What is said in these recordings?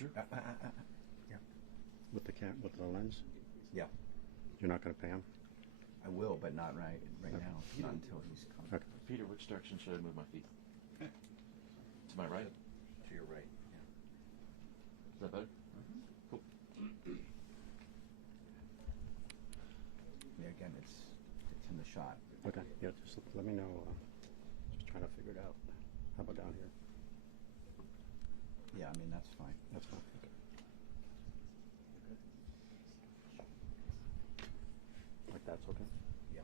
Sure. Yeah. With the lens? Yeah. You're not going to pay him? I will, but not right Okay. now. Not until he's come. Okay. Peter, which direction should I move my feet? To my right? To your right. Yeah. Is that better? Cool. Yeah. Again, it's in the shot. Okay. Yeah, just let me know. Just trying to figure it out. How about down here? Yeah. I mean, that's fine. That's fine. Okay. Like that's okay? Yeah.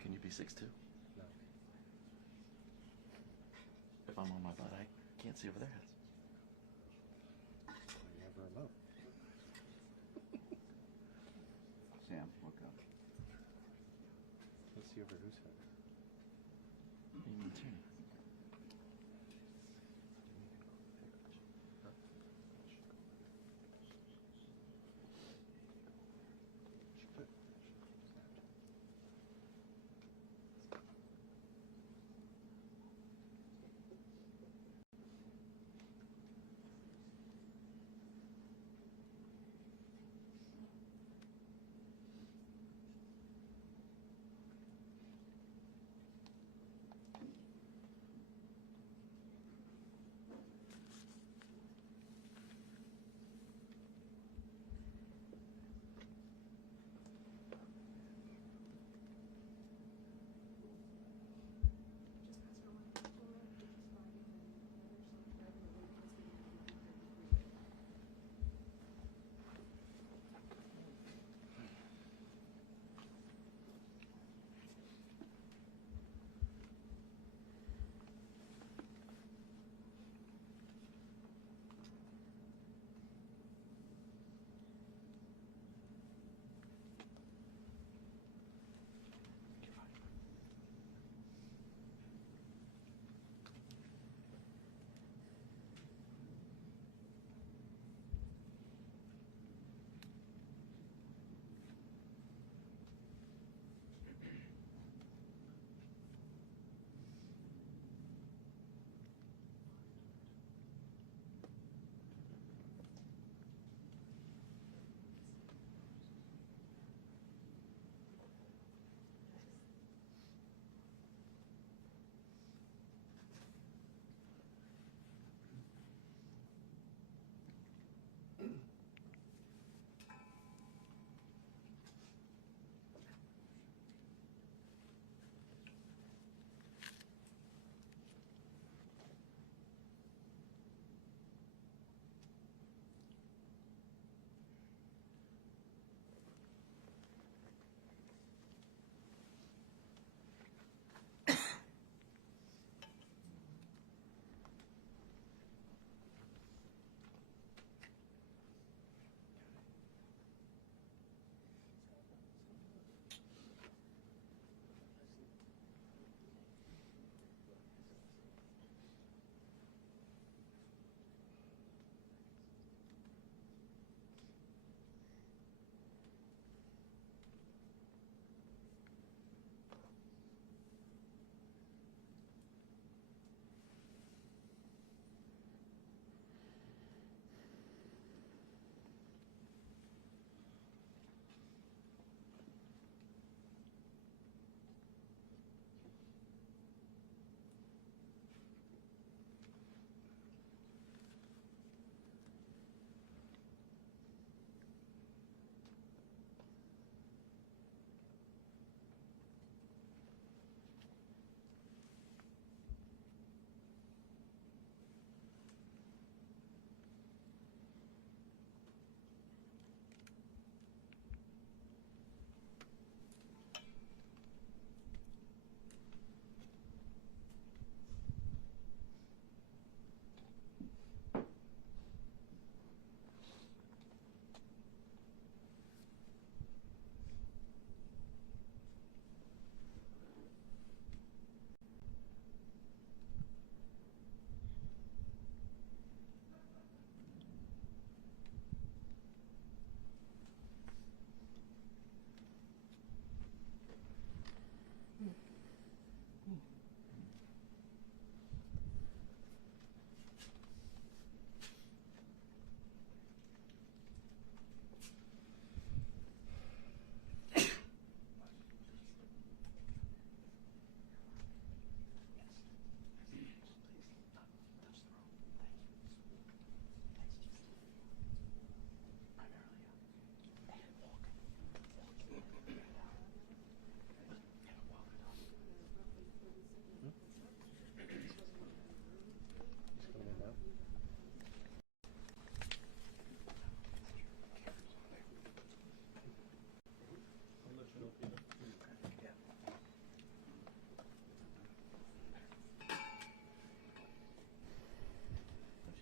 Can you be 6'2"? No. If I'm on my butt, I can't see over their heads. You have a remote. Sam, look up. Let's see over whose head. You mean Tierney?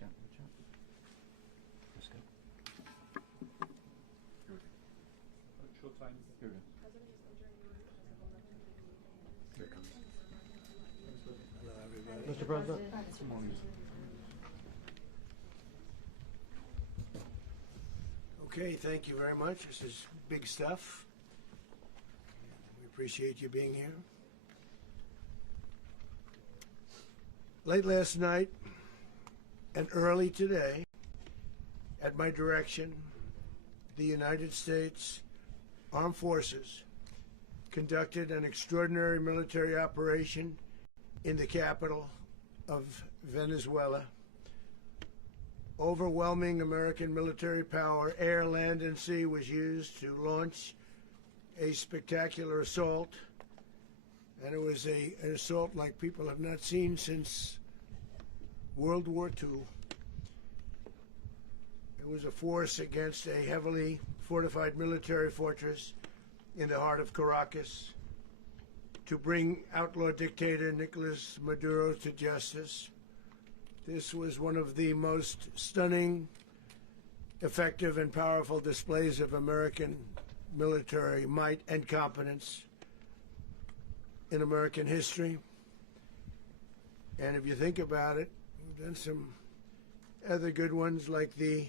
job. Good job. That's good. Here we go. Here it comes. Hello, everybody. Mr. President? Good morning. Okay, thank you very much. This is big stuff. We appreciate you being here. Late last night and early today, at my direction, the United States Armed Forces conducted an extraordinary military operation in the capital of Venezuela. Overwhelming American military power, air, land, and sea, was used to launch a spectacular assault. And it was an assault like people have not seen since World War II. It was a force against a heavily fortified military fortress in the heart of Caracas to bring outlaw dictator Nicolás Maduro to justice. This was one of the most stunning, effective, and powerful displays of American military might and competence in American history. And if you think about it, we've done some other good ones, like the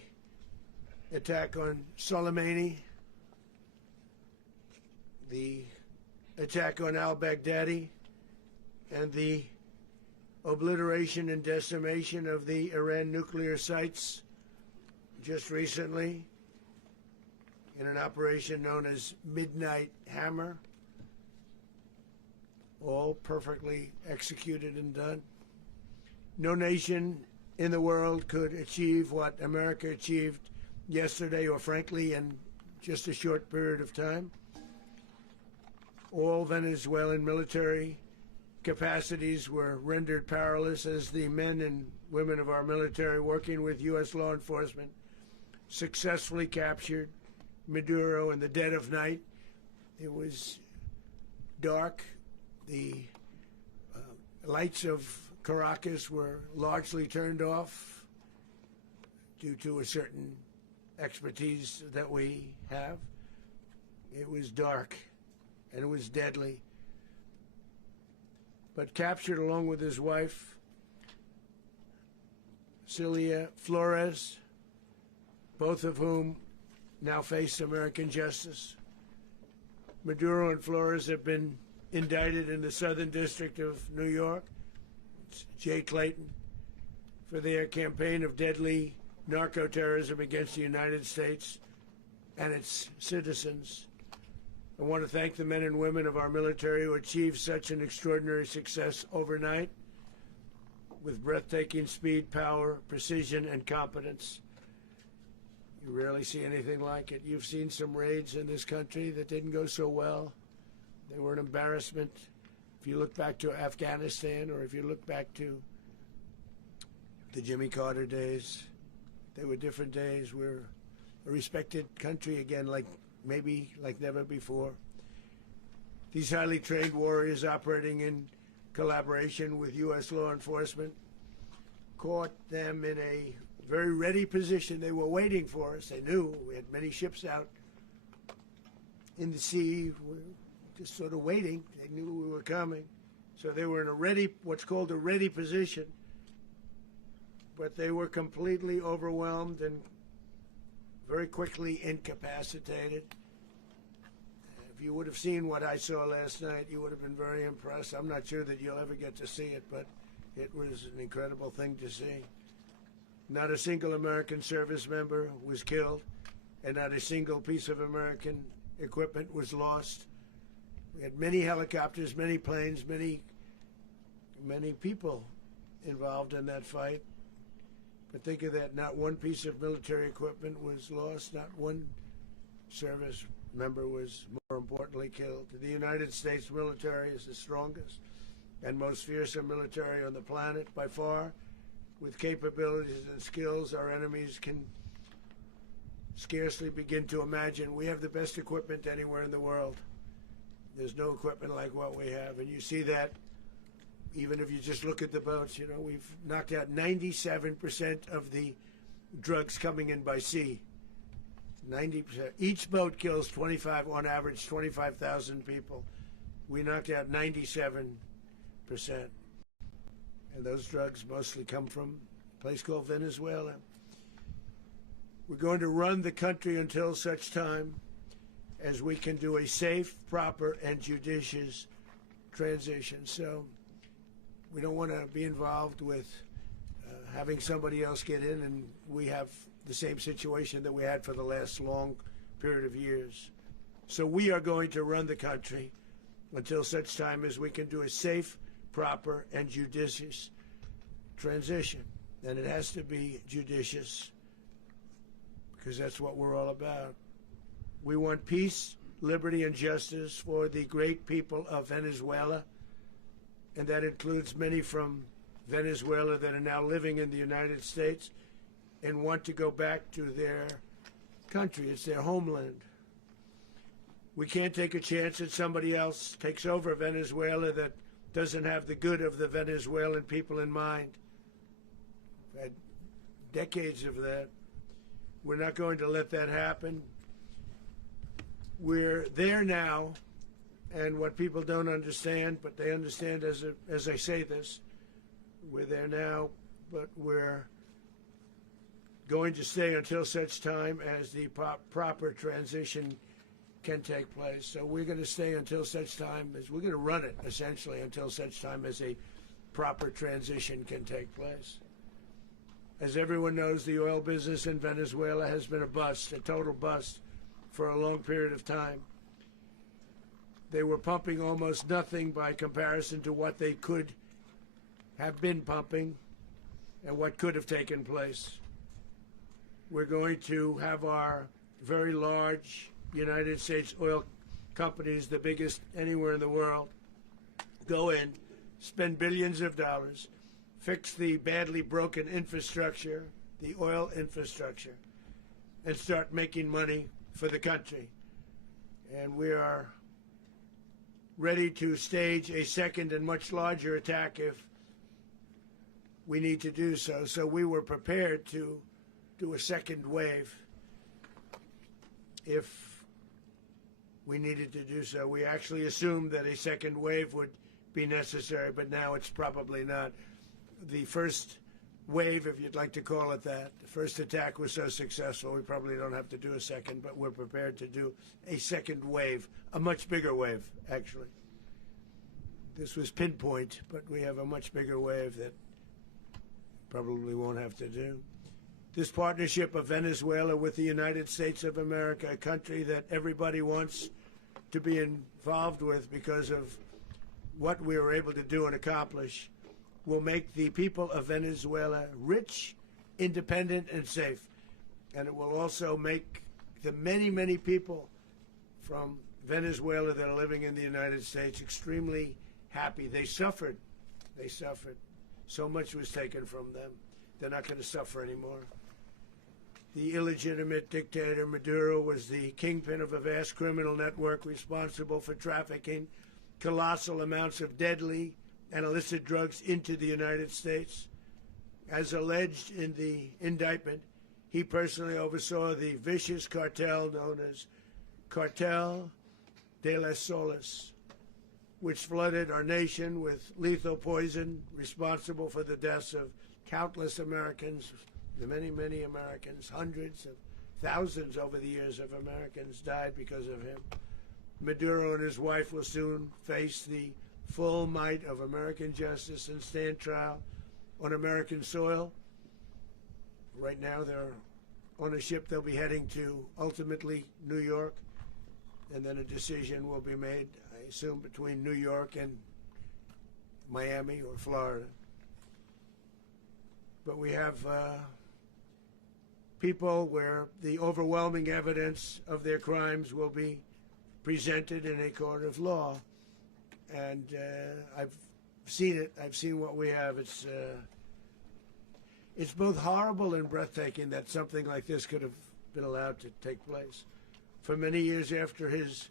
attack on Soleimani, the attack on al-Baghdadi, and the obliteration and decimation of the Iran nuclear sites just recently in an operation known as Midnight Hammer. All perfectly executed and done. No nation in the world could achieve what America achieved yesterday, or frankly in just a short period of time. All Venezuelan military capacities were rendered powerless as the men and women of our military, working with U.S. law enforcement, successfully captured Maduro in the dead of night. It was dark. The lights of Caracas were largely turned off due to a certain expertise that we have. It was dark and it was deadly. But captured along with his wife, Cilia Flores, both of whom now face American justice. Maduro and Flores have been indicted in the Southern District of New York, Jay Clayton, for their campaign of deadly narco-terrorism against the United States and its citizens. I want to thank the men and women of our military who achieved such an extraordinary success overnight with breathtaking speed, power, precision, and competence. You rarely see anything like it. You've seen some raids in this country that didn't go so well. They were an embarrassment. If you look back to Afghanistan, or if you look back to the Jimmy Carter days, they were different days. We're a respected country again, like never before. These highly trained warriors, operating in collaboration with U.S. law enforcement, caught them in a very ready position. They were waiting for us. They knew we had many ships out in the sea, just sort of waiting. They knew we were coming. So they were in a ready, what's called a ready position. But they were completely overwhelmed and very quickly incapacitated. If you would have seen what I saw last night, you would have been very impressed. I'm not sure that you'll ever get to see it, but it was an incredible thing to see. Not a single American service member was killed, and not a single piece of American equipment was lost. We had many helicopters, many planes, many people involved in that fight. But think of that, not one piece of military equipment was lost, not one service member was, more importantly, killed. The United States military is the strongest and most fearsome military on the planet by far, with capabilities and skills our enemies can scarcely begin to imagine. We have the best equipment anywhere in the world. There's no equipment like what we have, and you see that even if you just look at the boats, we've knocked out 97% of the drugs coming in by sea. 90%. Each boat kills on average 25,000 people. We knocked out 97%. And those drugs mostly come from a place called Venezuela. We're going to run the country until such time as we can do a safe, proper, and judicious transition. So we don't want to be involved with having somebody else get in, and we have the same situation that we had for the last long period of years. So we are going to run the country until such time as we can do a safe, proper, and judicious transition. And it has to be judicious because that's what we're all about. We want peace, liberty, and justice for the great people of Venezuela, and that includes many from Venezuela that are now living in the United States and want to go back to their country. It's their homeland. We can't take a chance that somebody else takes over Venezuela that doesn't have the good of the Venezuelan people in mind. We've had decades of that. We're not going to let that happen. We're there now, and what people don't understand, but they understand as I say this, we're there now, but we're going to stay until such time as the proper transition can take place. So we're going to stay until such time as we're going to run it, essentially, until such time as a proper transition can take place. As everyone knows, the oil business in Venezuela has been a bust, a total bust, for a long period of time. They were pumping almost nothing by comparison to what they could have been pumping and what could have taken place. We're going to have our very large United States oil companies, the biggest anywhere in the world, go in, spend billions of dollars, fix the badly broken infrastructure, the oil infrastructure, and start making money for the country. And we are ready to stage a second and much larger attack if we need to do so. So we were prepared to do a second wave if we needed to do so. We actually assumed that a second wave would be necessary, but now it's probably not. The first wave, if you'd like to call it that, the first attack was so successful, we probably don't have to do a second, but we're prepared to do a second wave, a much bigger wave, actually. This was pinpoint, but we have a much bigger wave that probably won't have to do. This partnership of Venezuela with the United States of America, a country that everybody wants to be involved with because of what we were able to do and accomplish, will make the people of Venezuela rich, independent, and safe. And it will also make the many, many people from Venezuela that are living in the United States extremely happy. They suffered. They suffered. So much was taken from them. They're not going to suffer anymore. The illegitimate dictator Maduro was the kingpin of a vast criminal network responsible for trafficking colossal amounts of deadly and illicit drugs into the United States. As alleged in the indictment, he personally oversaw the vicious cartel known as Cartel de las Solas, which flooded our nation with lethal poison, responsible for the deaths of countless Americans, many, many Americans. Hundreds of thousands over the years of Americans died because of him. Maduro and his wife will soon face the full might of American justice and stand trial on American soil. Right now they're on a ship. They'll be heading to ultimately New York, and then a decision will be made, I assume, between New York and Miami or Florida. But we have people where the overwhelming evidence of their crimes will be presented in a court of law. And I've seen it. I've seen what we have. It's both horrible and breathtaking that something like this could have been allowed to take place. For many years after his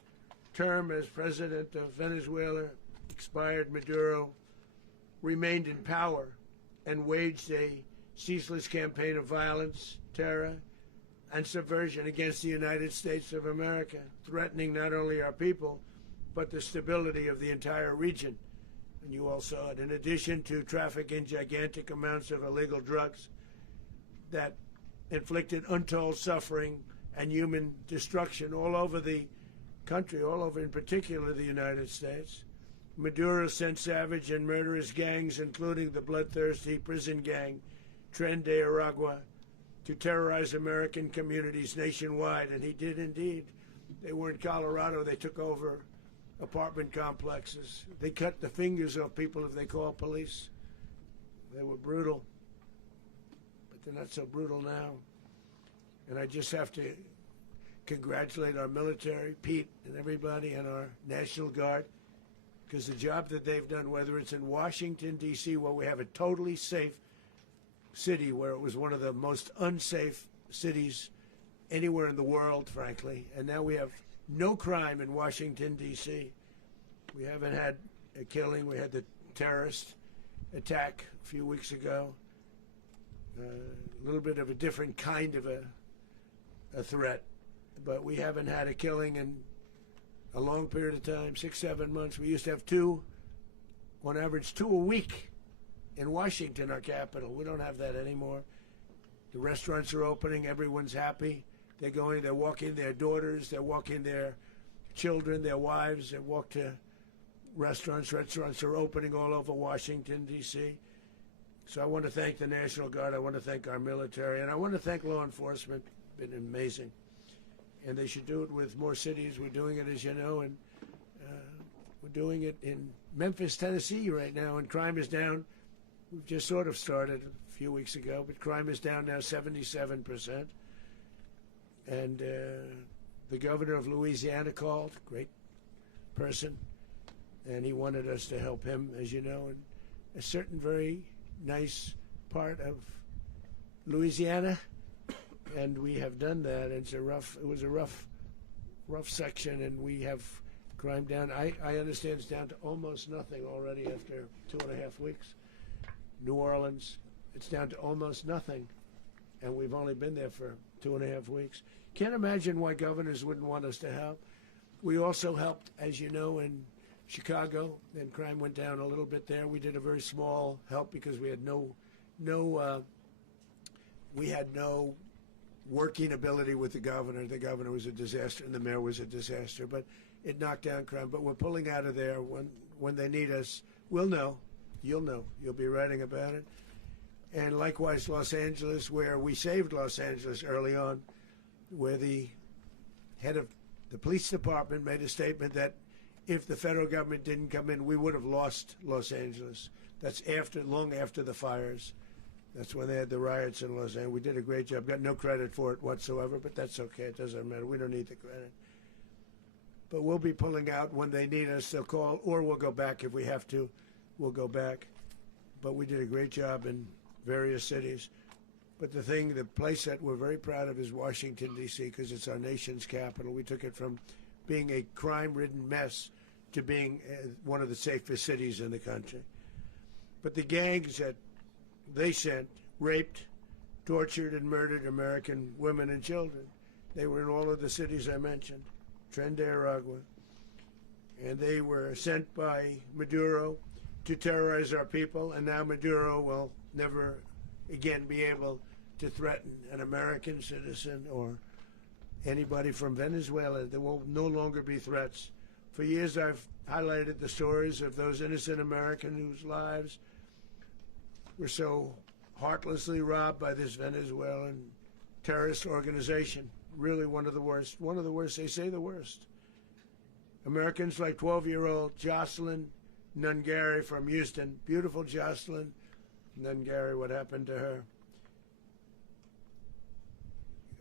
term as president of Venezuela expired, Maduro remained in power and waged a ceaseless campaign of violence, terror, and subversion against the United States of America, threatening not only our people, but the stability of the entire region. And you all saw it. In addition to trafficking gigantic amounts of illegal drugs that inflicted untold suffering and human destruction all over the country, all over in particular the United States, Maduro sent savage and murderous gangs, including the bloodthirsty prison gang, Tren de Aragua, to terrorize American communities nationwide, and he did indeed. They were in Colorado. They took over apartment complexes. They cut the fingers off people if they call police. They were brutal, but they're not so brutal now. And I just have to congratulate our military, Pete and everybody, and our National Guard, because the job that they've done, whether it's in Washington, D.C., where we have a totally safe city, where it was one of the most unsafe cities anywhere in the world, frankly, and now we have no crime in Washington, D.C. We haven't had a killing. We had the terrorist attack a few weeks ago. A little bit of a different kind of a threat, but we haven't had a killing in a long period of time, 6-7 months. We used to have two, on average, 2 a week in Washington, our capital. We don't have that anymore. The restaurants are opening. Everyone's happy. They're going, they're walking their daughters, they're walking their children, their wives. They walk to restaurants. Restaurants are opening all over Washington, D.C. So I want to thank the National Guard. I want to thank our military. And I want to thank law enforcement. It's been amazing. And they should do it with more cities. We're doing it, as you know, and we're doing it in Memphis, Tennessee right now, and crime is down. We've just sort of started a few weeks ago, but crime is down now 77%. And the governor of Louisiana called, great person, and he wanted us to help him, as you know, in a certain very nice part of Louisiana, and we have done that. It was a rough section, and we have crime down. I understand it's down to almost nothing already after 2.5 weeks. New Orleans, it's down to almost nothing, and we've only been there for 2.5 weeks. Can't imagine why governors wouldn't want us to help. We also helped, as you know, in Chicago, and crime went down a little bit there. We did a very small help because we had no working ability with the governor. The governor was a disaster, and the mayor was a disaster. But it knocked down crime. But we're pulling out of there when they need us. We'll know. You'll know. You'll be writing about it. And likewise, Los Angeles, where we saved Los Angeles early on, where the head of the police department made a statement that if the federal government didn't come in, we would have lost Los Angeles. That's long after the fires. That's when they had the riots in Los Angeles. We did a great job. Got no credit for it whatsoever, but that's okay. It doesn't matter. We don't need the credit. But we'll be pulling out when they need us. They'll call, or we'll go back if we have to. We'll go back. But we did a great job in various cities. But the place that we're very proud of is Washington, D.C., because it's our nation's capital. We took it from being a crime-ridden mess to being one of the safest cities in the country. But the gangs that they sent raped, tortured, and murdered American women and children. They were in all of the cities I mentioned, Tren de Aragua. And they were sent by Maduro to terrorize our people, and now Maduro will never again be able to threaten an American citizen or anybody from Venezuela. There will no longer be threats. For years I've highlighted the stories of those innocent Americans whose lives were so heartlessly robbed by this Venezuelan terrorist organization. Really one of the worst. One of the worst, they say the worst. Americans like 12-year-old Jocelyn Nungari from Houston. Beautiful Jocelyn Nungari, what happened to her?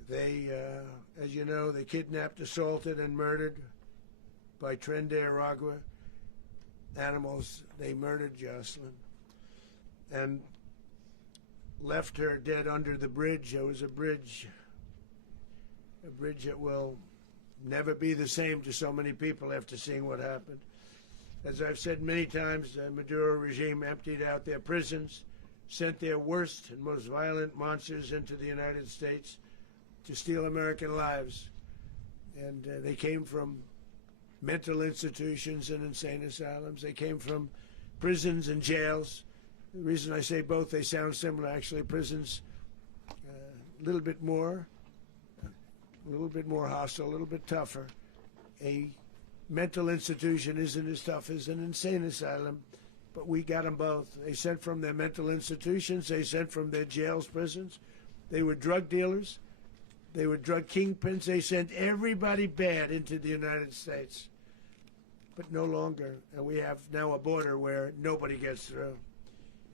They, as you know, they kidnapped, assaulted, and murdered by Tren de Aragua animals. They murdered Jocelyn and left her dead under the bridge. There was a bridge that will never be the same to so many people after seeing what happened. As I've said many times, the Maduro regime emptied out their prisons, sent their worst and most violent monsters into the United States to steal American lives. And they came from mental institutions and insane asylums. They came from prisons and jails. The reason I say both, they sound similar. Actually, prisons a little bit more hostile, a little bit tougher. A mental institution isn't as tough as an insane asylum, but we got them both. They sent from their mental institutions. They sent from their jails, prisons. They were drug dealers. They were drug kingpins. They sent everybody bad into the United States, but no longer. And we have now a border where nobody gets through.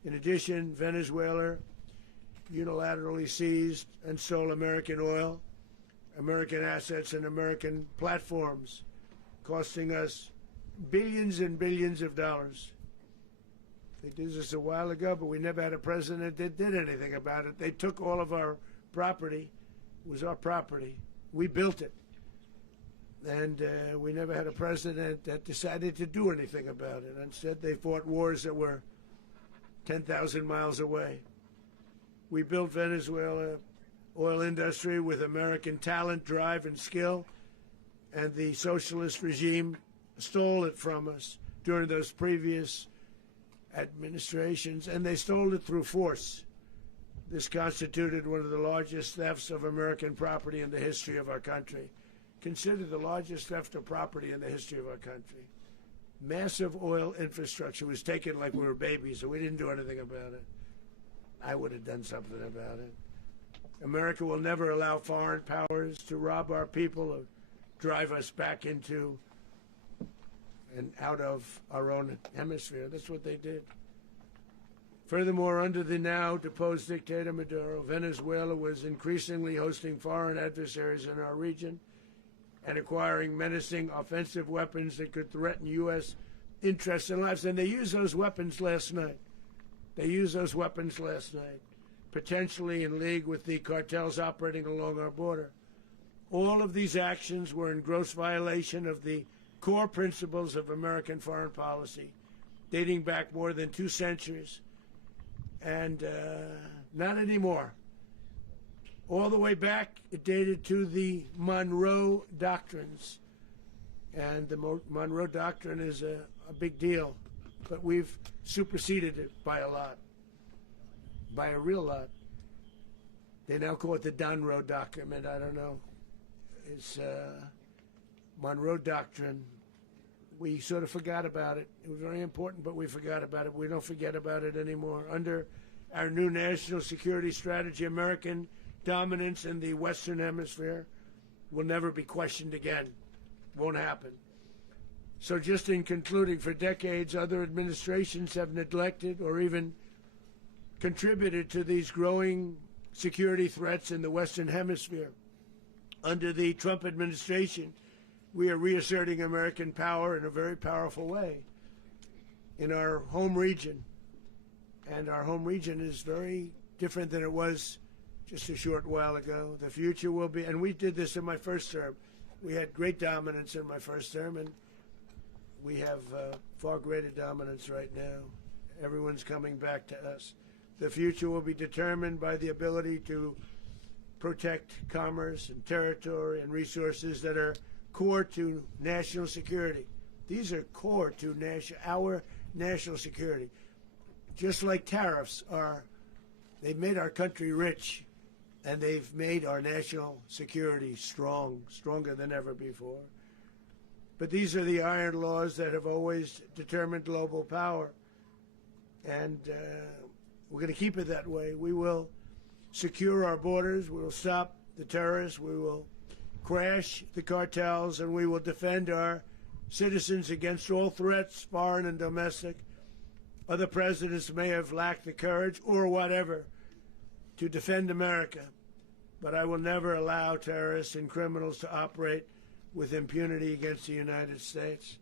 In addition, Venezuela unilaterally seized and stole American oil, American assets, and American platforms, costing us billions and billions of dollars. They did this a while ago, but we never had a president that did anything about it. They took all of our property. It was our property. We built it. And we never had a president that decided to do anything about it. Instead, they fought wars that were 10,000 miles away. We built Venezuela oil industry with American talent, drive, and skill, and the socialist regime stole it from us during those previous administrations, and they stole it through force. This constituted one of the largest thefts of American property in the history of our country. Considered the largest theft of property in the history of our country. Massive oil infrastructure was taken like we were babies, and we didn't do anything about it. I would have done something about it. America will never allow foreign powers to rob our people or drive us back into and out of our own hemisphere. That's what they did. Furthermore, under the now deposed dictator Maduro, Venezuela was increasingly hosting foreign adversaries in our region and acquiring menacing offensive weapons that could threaten U.S. interests and lives. And they used those weapons last night. Potentially in league with the cartels operating along our border. All of these actions were in gross violation of the core principles of American foreign policy, dating back more than 2 centuries. And not anymore. All the way back, it dated to the Monroe Doctrines. And the Monroe Doctrine is a big deal. But we've superseded it by a lot. By a real lot. They now call it the Monroe Document. I don't know. It's Monroe Doctrine. We sort of forgot about it. It was very important, but we forgot about it. We don't forget about it anymore. Under our new national security strategy, American dominance in the Western Hemisphere will never be questioned again. Won't happen. So just in concluding, for decades, other administrations have neglected or even contributed to these growing security threats in the Western Hemisphere. Under the Trump administration, we are reasserting American power in a very powerful way in our home region. And our home region is very different than it was just a short while ago. The future will be, and we did this in my first term. We had great dominance in my first term, and we have far greater dominance right now. Everyone's coming back to us. The future will be determined by the ability to protect commerce and territory and resources that are core to national security. These are core to our national security. Just like tariffs are, they've made our country rich, and they've made our national security stronger than ever before. But these are the iron laws that have always determined global power. And we're going to keep it that way. We will secure our borders. We will stop the terrorists. We will crash the cartels, and we will defend our citizens against all threats, foreign and domestic. Other presidents may have lacked the courage or whatever to defend America, but I will never allow terrorists and criminals to operate with impunity against the United States.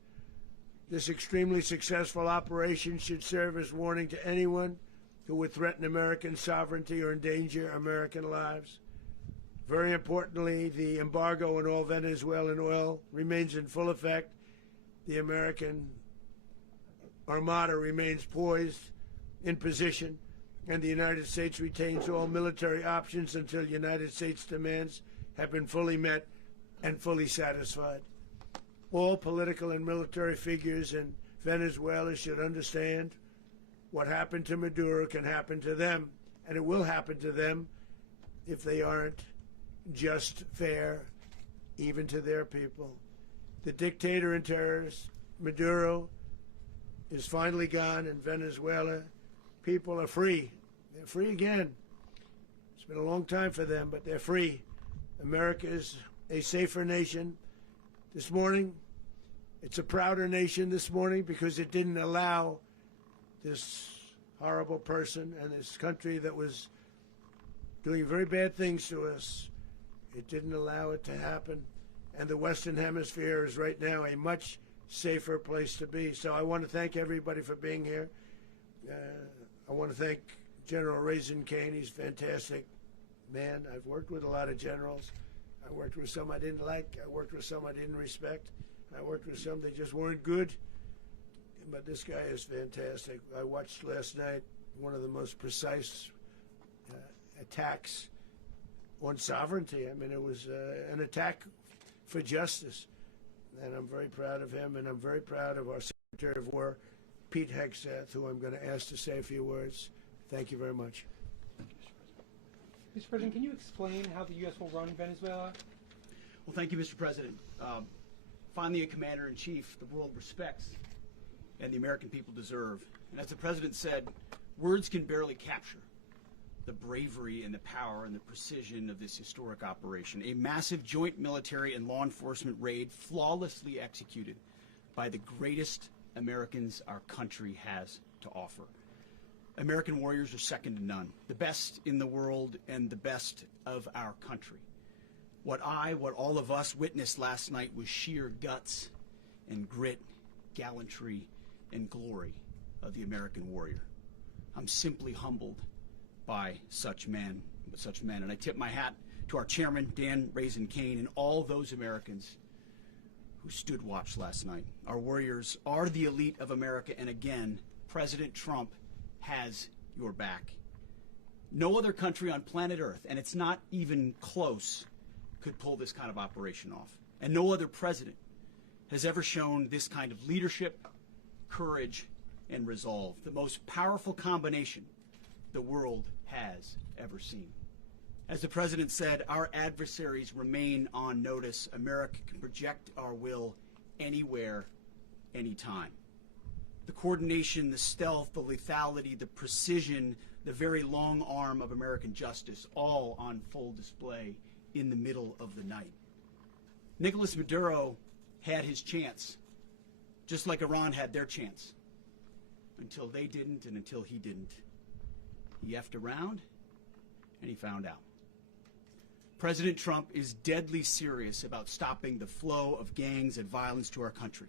This extremely successful operation should serve as warning to anyone who would threaten American sovereignty or endanger American lives. Very importantly, the embargo on all Venezuelan oil remains in full effect. The American armada remains poised in position, and the United States retains all military options until United States demands have been fully met and fully satisfied. All political and military figures in Venezuela should understand what happened to Maduro can happen to them, and it will happen to them if they aren't just fair, even to their people. The dictator and terrorist, Maduro, is finally gone in Venezuela. People are free. They're free again. It's been a long time for them, but they're free. America is a safer nation. This morning, it's a prouder nation this morning because it didn't allow this horrible person and this country that was doing very bad things to us. It didn't allow it to happen. And the Western Hemisphere is right now a much safer place to be. So I want to thank everybody for being here. I want to thank General Raisin Kane. He's a fantastic man. I've worked with a lot of generals. I worked with some I didn't like. I worked with some I didn't respect. I worked with some that just weren't good. But this guy is fantastic. I watched last night one of the most precise attacks on sovereignty. I mean, it was an attack for justice. And I'm very proud of him, and I'm very proud of our Secretary of War, Pete Hegseth, who I'm going to ask to say a few words. Thank you very much. Mr. President, can you explain how the U.S. will run Venezuela? Well, thank you, Mr. President. Finally, a commander-in-chief the world respects and the American people deserve. And as the President said, words can barely capture the bravery and the power and the precision of this historic operation. A massive joint military and law enforcement raid flawlessly executed by the greatest Americans our country has to offer. American warriors are second to none, the best in the world and the best of our country. What all of us witnessed last night was sheer guts and grit, gallantry, and glory of the American warrior. I'm simply humbled by such men, and I tip my hat to our chairman, Dan Raisin Kane, and all those Americans who stood watch last night. Our warriors are the elite of America, and again, President Trump has your back. No other country on planet Earth, and it's not even close, could pull this kind of operation off. And no other president has ever shown this kind of leadership, courage, and resolve. The most powerful combination the world has ever seen. As the President said, our adversaries remain on notice. America can project our will anywhere, anytime. The coordination, the stealth, the lethality, the precision, the very long arm of American justice, all on full display in the middle of the night. Nicolás Maduro had his chance, just like Iran had their chance, until they didn't and until he didn't. He effed around, and he found out. President Trump is deadly serious about stopping the flow of gangs and violence to our country.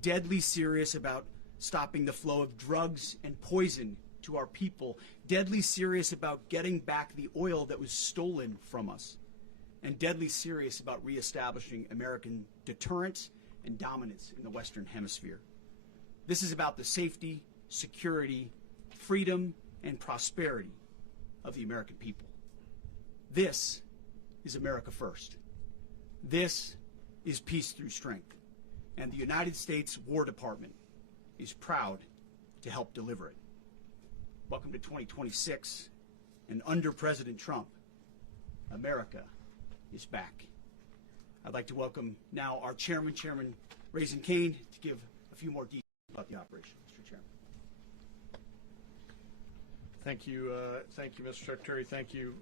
Deadly serious about stopping the flow of drugs and poison to our people. Deadly serious about getting back the oil that was stolen from us. And deadly serious about reestablishing American deterrence and dominance in the Western Hemisphere. This is about the safety, security, freedom, and prosperity of the American people. This is America first. This is peace through strength. And the United States War Department is proud to help deliver it. Welcome to 2026, and under President Trump, America is back. I'd like to welcome now our chairman, Chairman Raisin Kane, to give a few more details about the operation. Mr. Chairman. Thank you, Mr. Secretary. Thank you,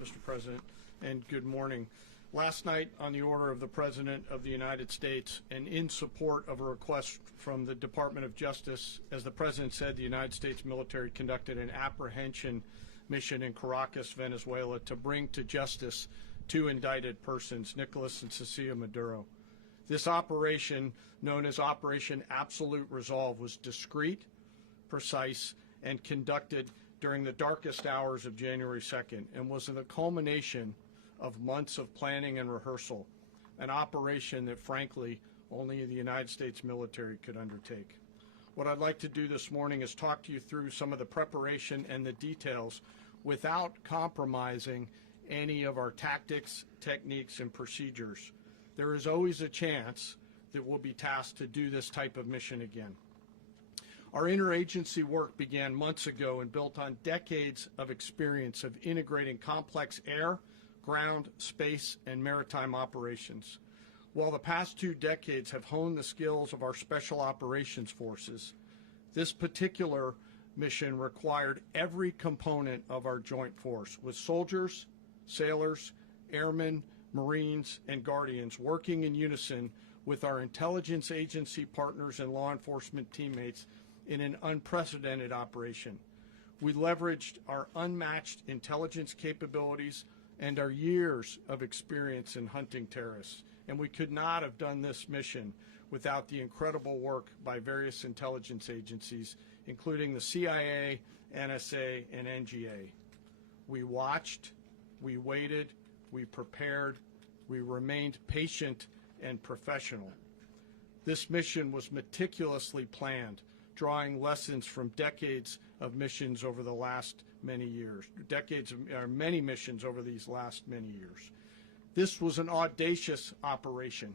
Mr. President, and good morning. Last night, on the order of the President of the United States and in support of a request from the Department of Justice, as the President said, the United States military conducted an apprehension mission in Caracas, Venezuela, to bring to justice two indicted persons, Nicolás and Cilia Maduro. This operation, known as Operation Absolute Resolve, was discreet, precise, and conducted during the darkest hours of January 2nd and was the culmination of months of planning and rehearsal, an operation that, frankly, only the United States military could undertake. what I'd like to do this morning is talk to you through some of the preparation and the details without compromising any of our tactics, techniques, and procedures. There is always a chance that we'll be tasked to do this type of mission again. Our interagency work began months ago and built on decades of experience of integrating complex air, ground, space, and maritime operations. While the past 2 decades have honed the skills of our special operations forces, this particular mission required every component of our joint force, with soldiers, sailors, airmen, Marines, and Guardians working in unison with our intelligence agency partners and law enforcement teammates in an unprecedented operation. We leveraged our unmatched intelligence capabilities and our years of experience in hunting terrorists, and we could not have done this mission without the incredible work by various intelligence agencies, including the CIA, NSA, and NGA. We watched, we waited, we prepared, we remained patient and professional. This mission was meticulously planned, drawing lessons from decades of missions over the last many years, many missions over these last many years. This was an audacious operation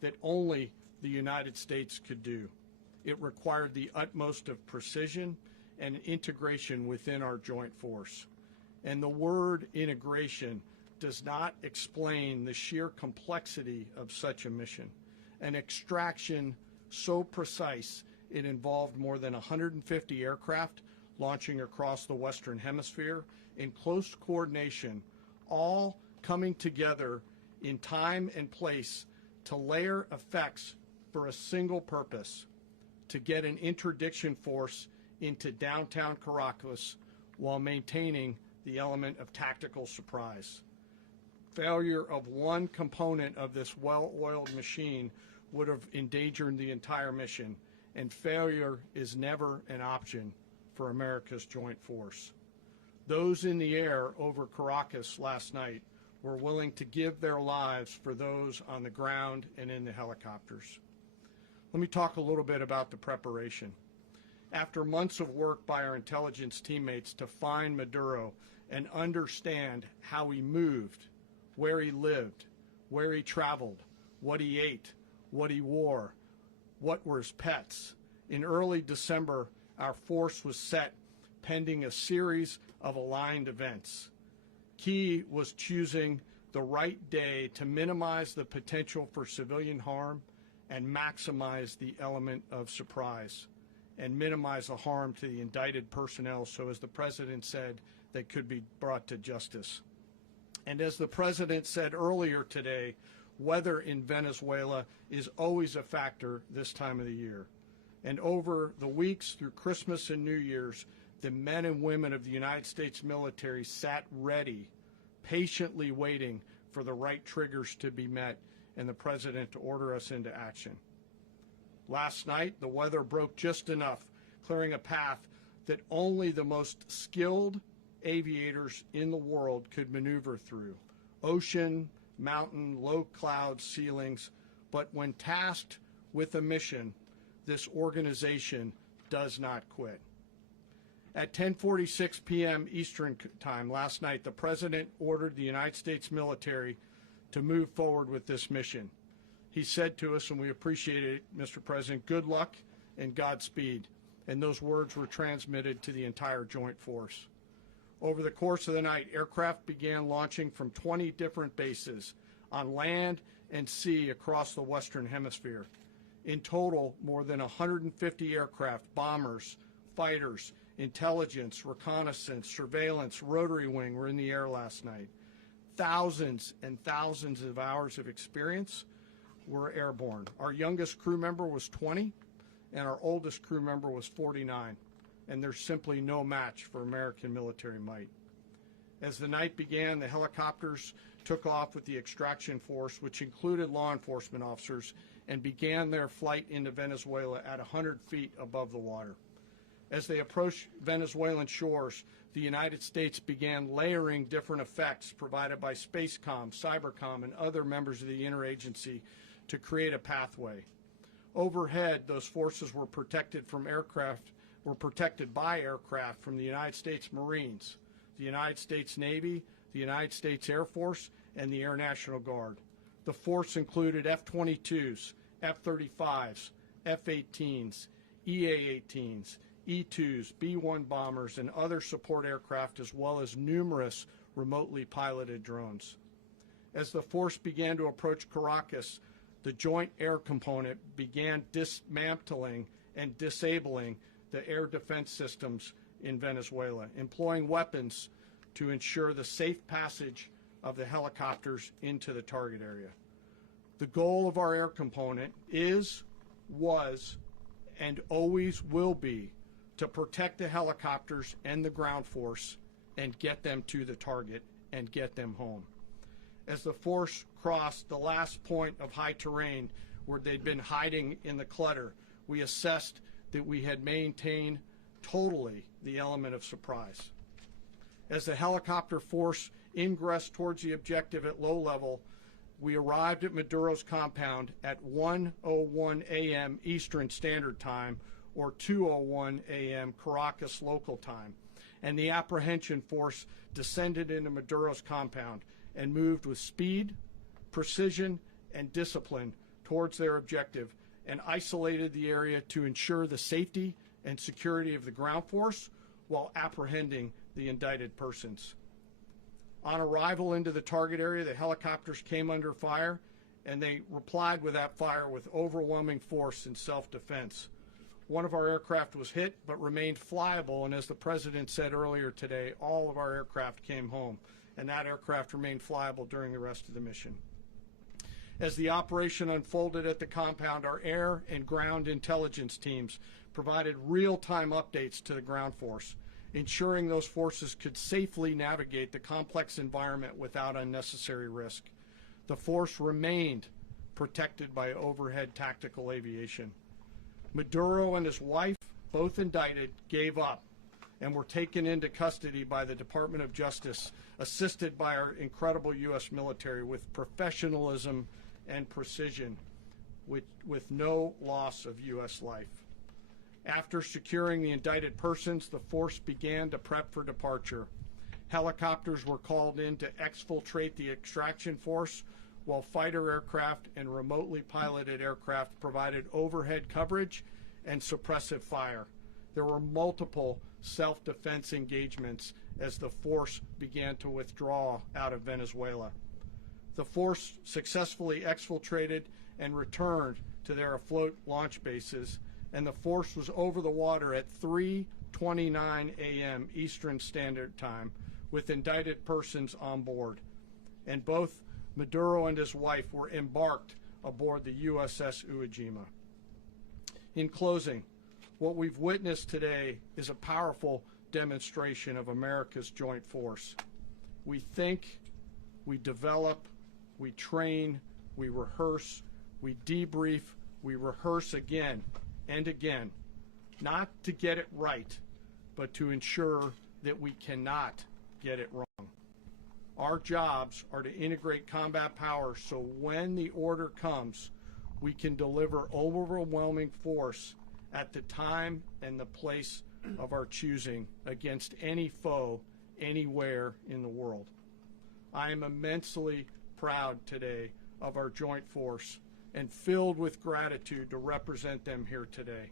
that only the United States could do. It required the utmost of precision and integration within our joint force. And the word integration does not explain the sheer complexity of such a mission. An extraction so precise it involved more than 150 aircraft launching across the Western Hemisphere in close coordination, all coming together in time and place to layer effects for a single purpose: to get an interdiction force into downtown Caracas while maintaining the element of tactical surprise. Failure of one component of this well-oiled machine would have endangered the entire mission, and failure is never an option for America's joint force. Those in the air over Caracas last night were willing to give their lives for those on the ground and in the helicopters. Let me talk a little bit about the preparation. After months of work by our intelligence teammates to find Maduro and understand how he moved, where he lived, where he traveled, what he ate, what he wore, what were his pets, in early December, our force was set pending a series of aligned events. Key was choosing the right day to minimize the potential for civilian harm and maximize the element of surprise, and minimize the harm to the indicted personnel, so as the President said, they could be brought to justice. And as the President said earlier today, weather in Venezuela is always a factor this time of the year. And over the weeks through Christmas and New Year's, the men and women of the United States military sat ready, patiently waiting for the right triggers to be met and the President to order us into action. Last night, the weather broke just enough, clearing a path that only the most skilled aviators in the world could maneuver through. Ocean, mountain, low cloud ceilings, but when tasked with a mission, this organization does not quit. At 10:46 p.m. Eastern Time last night, the President ordered the United States military to move forward with this mission. He said to us, and we appreciate it, Mr. President, good luck and Godspeed. And those words were transmitted to the entire joint force. Over the course of the night, aircraft began launching from 20 different bases on land and sea across the Western Hemisphere. In total, more than 150 aircraft, bombers, fighters, intelligence, reconnaissance, surveillance, rotary wing were in the air last night. Thousands and thousands of hours of experience were airborne. Our youngest crew member was 20, and our oldest crew member was 49, and there's simply no match for American military might. As the night began, the helicopters took off with the extraction force, which included law enforcement officers, and began their flight into Venezuela at 100 feet above the water. As they approached Venezuelan shores, the United States began layering different effects provided by Spacecom, Cybercom, and other members of the interagency to create a pathway. Overhead, those forces were protected by aircraft from the United States Marines, the United States Navy, the United States Air Force, and the Air National Guard. The force included F-22s, F-35s, F-18s, EA-18s, E-2s, B-1 bombers, and other support aircraft, as well as numerous remotely piloted drones. As the force began to approach Caracas, the Joint Air Component began dismantling and disabling the air defense systems in Venezuela, employing weapons to ensure the safe passage of the helicopters into the target area. The goal of our air component is, was, and always will be to protect the helicopters and the ground force and get them to the target and get them home. As the force crossed the last point of high terrain where they'd been hiding in the clutter, we assessed that we had maintained totally the element of surprise. As the helicopter force ingressed towards the objective at low level, we arrived at Maduro's compound at 1:01 a.m. Eastern Standard Time, or 2:01 a.m. Caracas local time, and the apprehension force descended into Maduro's compound and moved with speed, precision, and discipline towards their objective, and isolated the area to ensure the safety and security of the ground force while apprehending the indicted persons. On arrival into the target area, the helicopters came under fire, and they replied with that fire with overwhelming force in self-defense. One of our aircraft was hit but remained flyable, and as the President said earlier today, all of our aircraft came home, and that aircraft remained flyable during the rest of the mission. As the operation unfolded at the compound, our air and ground intelligence teams provided real-time updates to the ground force, ensuring those forces could safely navigate the complex environment without unnecessary risk. The force remained protected by overhead tactical aviation. Maduro and his wife, both indicted, gave up and were taken into custody by the Department of Justice, assisted by our incredible U.S. military with professionalism and precision, with no loss of U.S. life. After securing the indicted persons, the force began to prep for departure. Helicopters were called in to exfiltrate the extraction force, while fighter aircraft and remotely piloted aircraft provided overhead coverage and suppressive fire. There were multiple self-defense engagements as the force began to withdraw out of Venezuela. The force successfully exfiltrated and returned to their afloat launch bases, and the force was over the water at 3:29 a.m. Eastern Standard Time with indicted persons on board. And both Maduro and his wife were embarked aboard the USS Iwo Jima. In closing, what we've witnessed today is a powerful demonstration of America's joint force. We think, we develop, we train, we rehearse, we debrief, we rehearse again and again, not to get it right, but to ensure that we cannot get it wrong. Our jobs are to integrate combat power so when the order comes, we can deliver overwhelming force at the time and the place of our choosing against any foe anywhere in the world. I am immensely proud today of our joint force and filled with gratitude to represent them here today.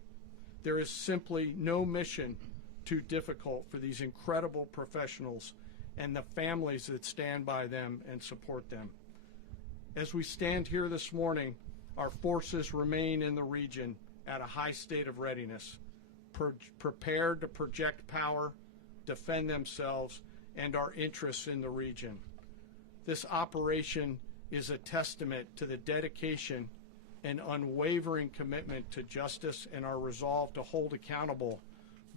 There is simply no mission too difficult for these incredible professionals and the families that stand by them and support them. As we stand here this morning, our forces remain in the region at a high state of readiness, prepared to project power, defend themselves, and our interests in the region. This operation is a testament to the dedication and unwavering commitment to justice and our resolve to hold accountable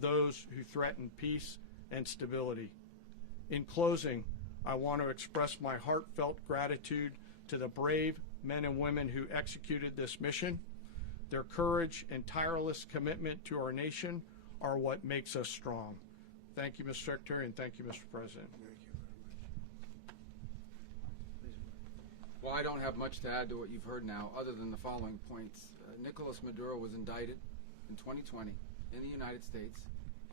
those who threaten peace and stability. In closing, I want to express my heartfelt gratitude to the brave men and women who executed this mission. Their courage and tireless commitment to our nation are what makes us strong. Thank you, Mr. Secretary, and thank you, Mr. President. Thank you very much. Please. Well, I don't have much to add to what you've heard now, other than the following points. Nicolás Maduro was indicted in 2020 in the United States.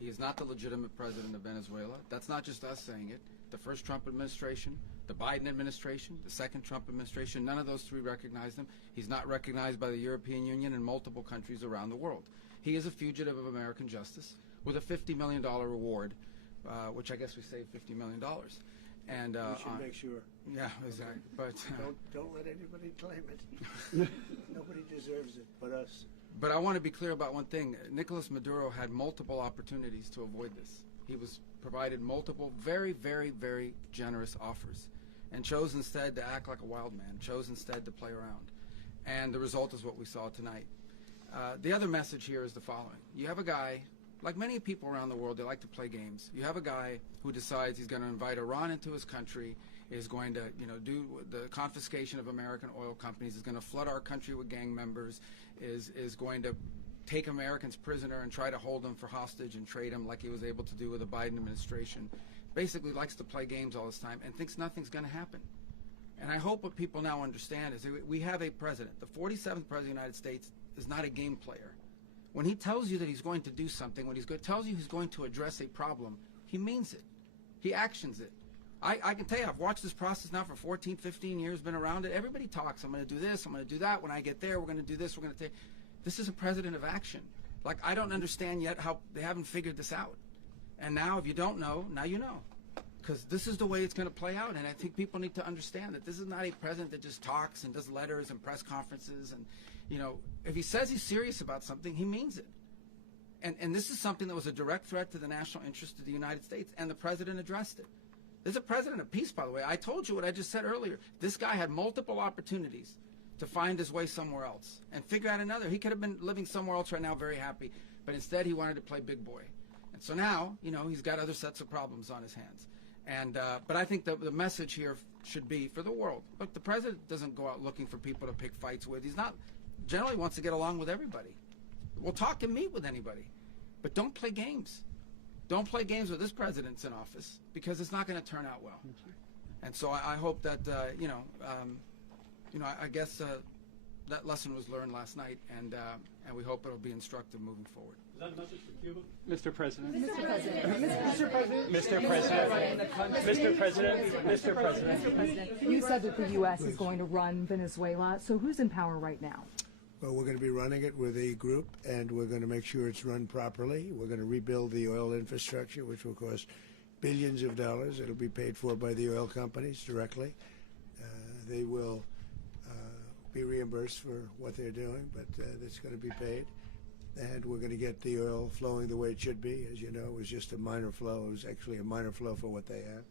He is not the legitimate president of Venezuela. That's not just us saying it. The first Trump administration, the Biden administration, the second Trump administration, none of those three recognized him. He's not recognized by the European Union and multiple countries around the world. He is a fugitive of American justice with a $50 million reward, which I guess we saved $50 million. And We should make sure. yeah, exactly. But Don't let anybody claim it. Nobody deserves it but us. But I want to be clear about one thing. Nicolás Maduro had multiple opportunities to avoid this. He was provided multiple very, very, very generous offers and chose instead to act like a wild man, chose instead to play around. And the result is what we saw tonight. The other message here is the following. You have a guy, like many people around the world, they like to play games. You have a guy who decides he's going to invite Iran into his country, is going to, do the confiscation of American oil companies, is going to flood our country with gang members, is going to take Americans prisoner and try to hold them for hostage and trade them like he was able to do with the Biden administration. Basically likes to play games all this time and thinks nothing's going to happen. And I hope what people now understand is that we have a president. The 47th president of the United States is not a game player. When he tells you that he's going to do something, when tells you he's going to address a problem, he means it. He actions it. I can tell you, I've watched this process now for 14, 15 years, been around it. Everybody talks. I'm going to do this. I'm going to do that. When I get there, we're going to do this. We're going to take. This is a president of action. Like, I don't understand yet how they haven't figured this out. And now, if you don't know, now you know. Because this is the way it's going to play out. And I think people need to understand that this is not a president that just talks and does letters and press conferences. And, if he says he's serious about something, he means it. And this is something that was a direct threat to the national interest of the United States. And the president addressed it. There's a president of peace, by the way. I told you what I just said earlier. This guy had multiple opportunities to find his way somewhere else and figure out another. He could have been living somewhere else right now very happy, but instead he wanted to play big boy. And so now, he's got other sets of problems on his hands. And but I think the message here should be for the world. Look, the president doesn't go out looking for people to pick fights with. He's not generally wants to get along with everybody. We'll talk and meet with anybody, but don't play games. Don't play games with this president's in office because it's not going to turn out well. And so I hope that I guess that lesson was learned last night, and we hope it'll be instructive moving forward. Is that a message for Cuba? Mr. President. Mr. President. Mr. President. Mr. President. Mr. President. You said that the U.S. is going to run Venezuela, so who's in power right now? Well, we're going to be running it with a group, and we're going to make sure it's run properly. We're going to rebuild the oil infrastructure, which will cost billions of dollars. It'll be paid for by the oil companies directly. They will be reimbursed for what they're doing, but it's going to be paid. And we're going to get the oil flowing the way it should be. As you know, it was just a minor flow. It was actually a minor flow for what they have.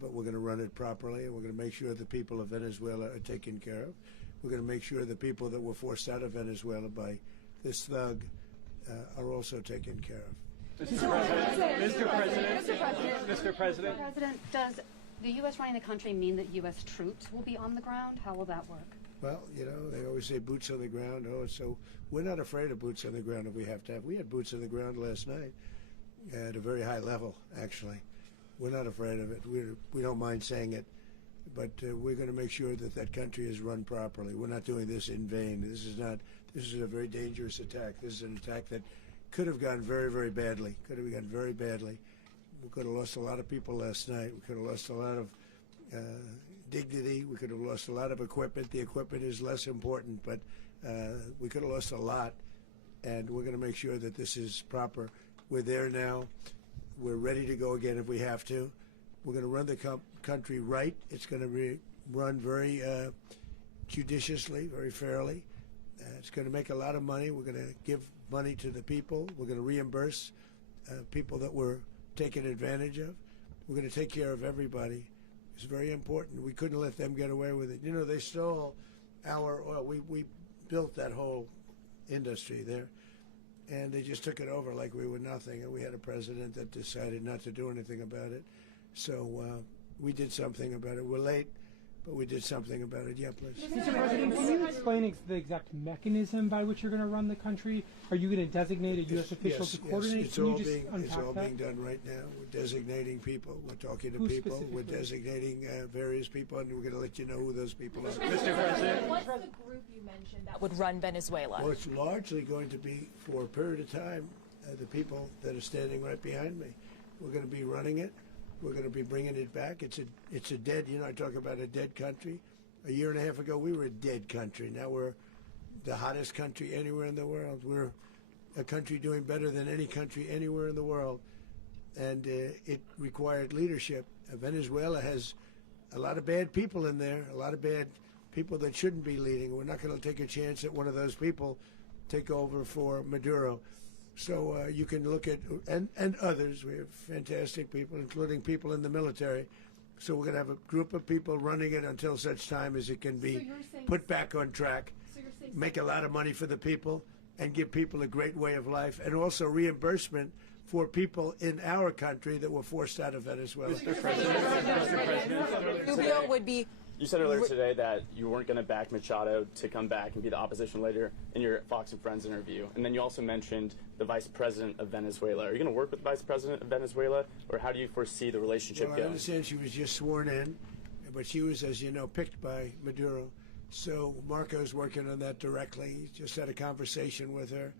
But we're going to run it properly, and we're going to make sure the people of Venezuela are taken care of. We're going to make sure the people that were forced out of Venezuela by this thug are also taken care of. Mr. President. Mr. President. Mr. President. Mr. President. Mr. President, does the U.S. running the country mean that U.S. troops will be on the ground? How will that work? Well, they always say boots on the ground. So we're not afraid of boots on the ground if we have to have. We had boots on the ground last night at a very high level, actually. We're not afraid of it. We don't mind saying it. But we're going to make sure that that country is run properly. We're not doing this in vain. This is a very dangerous attack. This is an attack that could have gone very, very badly. Could have gone very badly. We could have lost a lot of people last night. We could have lost a lot of dignity. We could have lost a lot of equipment. The equipment is less important, but we could have lost a lot. And we're going to make sure that this is proper. We're there now. We're ready to go again if we have to. We're going to run the country right. It's going to be run very judiciously, very fairly. It's going to make a lot of money. We're going to give money to the people. We're going to reimburse people that were taken advantage of. We're going to take care of everybody. It's very important. We couldn't let them get away with it. They stole our oil. We built that whole industry there, and they just took it over like we were nothing. And we had a president that decided not to do anything about it. So we did something about it. We're late, but we did something about it. Yeah, please. Mr. President, can you explain the exact mechanism by which you're going to run the country? Are you going to designate a U.S. official to coordinate? It's Can all you just being unpack that? being done right now. We're designating people. We're talking to Who people. We're specifically? designating various people, and we're going to let you know who those people are. Mr. President. What's the group you mentioned that would run Venezuela? Well, it's largely going to be, for a period of time, the people that are standing right behind me. We're going to be running it. We're going to be bringing it back. It's a dead, I talk about a dead country. A year and a half ago, we were a dead country. Now we're the hottest country anywhere in the world. We're a country doing better than any country anywhere in the world. And it required leadership. Venezuela has a lot of bad people in there, a lot of bad people that shouldn't be leading. We're not going to take a chance that one of those people take over for Maduro. So you can look at, and others, we have fantastic people, including people in the military. So we're going to have a group of people running it until such time as it can be put back on track, make a lot of money for the people, and give people a great way of life, and also reimbursement for people in our country that were forced out of Venezuela. Mr. President. Rubio would be. You said earlier today that you weren't going to back Machado to come back and be the opposition leader in your Fox and Friends interview. And then you also mentioned the vice president of Venezuela. Are you going to work with the vice president of Venezuela, or how do you foresee the relationship Well, going? I understand she was just sworn in, but she was, as you know, picked by Maduro. So Marco's working on that directly. He just had a conversation with her,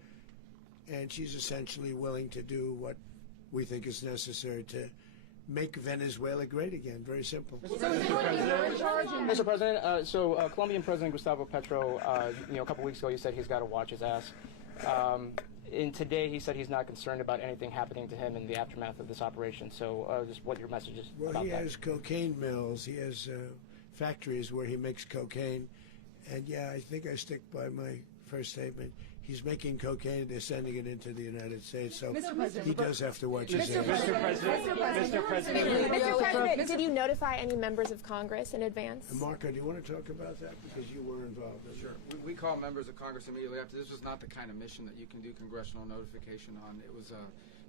and she's essentially willing to do what we think is necessary to make Venezuela great again. Very simple. Mr. President, Colombian President Gustavo Petro, a couple weeks ago, he said he's got to watch his ass. And today, he said he's not concerned about anything happening to him in the aftermath of this operation. So, just what your message is Well, about he that. has cocaine mills. He has factories where he makes cocaine. And yeah, I think I stick by my first statement. He's making cocaine. They're sending it into the United States. So he does have to watch his ass. Mr. President. Mr. President, did you notify any members of Congress in advance? Marco, do you want to talk about that? Because you were involved in it. Sure. We call members of Congress immediately after. This was not the kind of mission that you can do congressional notification on. It was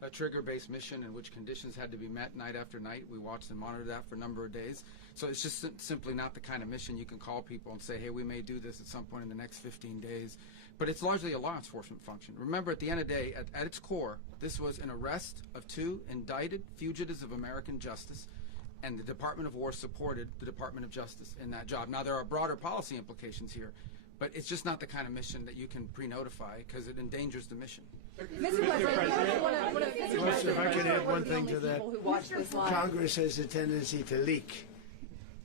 a trigger-based mission in which conditions had to be met night after night. We watched and monitored that for a number of days. So it's just simply not the kind of mission you can call people and say, hey, we may do this at some point in the next 15 days. But it's largely a law enforcement function. Remember, at the end of the day, at its core, this was an arrest of 2 indicted fugitives of American justice, and the Department of War supported the Department of Justice in that job. Now, there are broader policy implications here, but it's just not the kind of mission that you can pre-notify because it endangers the mission. Mr. President, If I can add one thing to that. Congress has a tendency to leak.